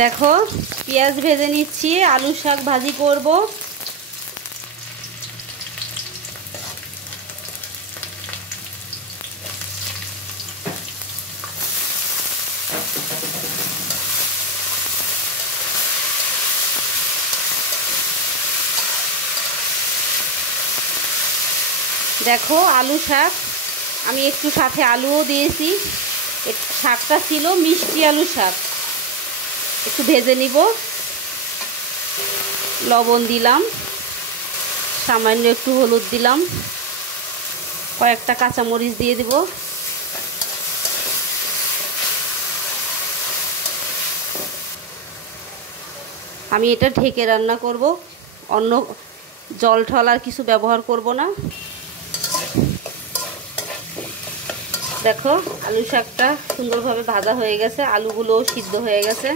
দেখো পেঁয়াজ ভেজে নিচ্ছি, আলু শাক ভাজি করব। দেখো আলু শাক, আমি একটু সাথে আলুও দিয়েছি। শাকটা ছিল মিষ্টি আলু শাক। একটু ভেজে নিব। লবণ দিলাম, সামান্য একটু হলুদ দিলাম, কয়েকটা কাঁচামরিচ দিয়ে দিব। আমি এটা ঢেকে রান্না করব, অন্য জল ঠল আর কিছু ব্যবহার করব না। দেখো আলু শাকটা সুন্দরভাবে ভাজা হয়ে গেছে, আলুগুলোও সিদ্ধ হয়ে গেছে।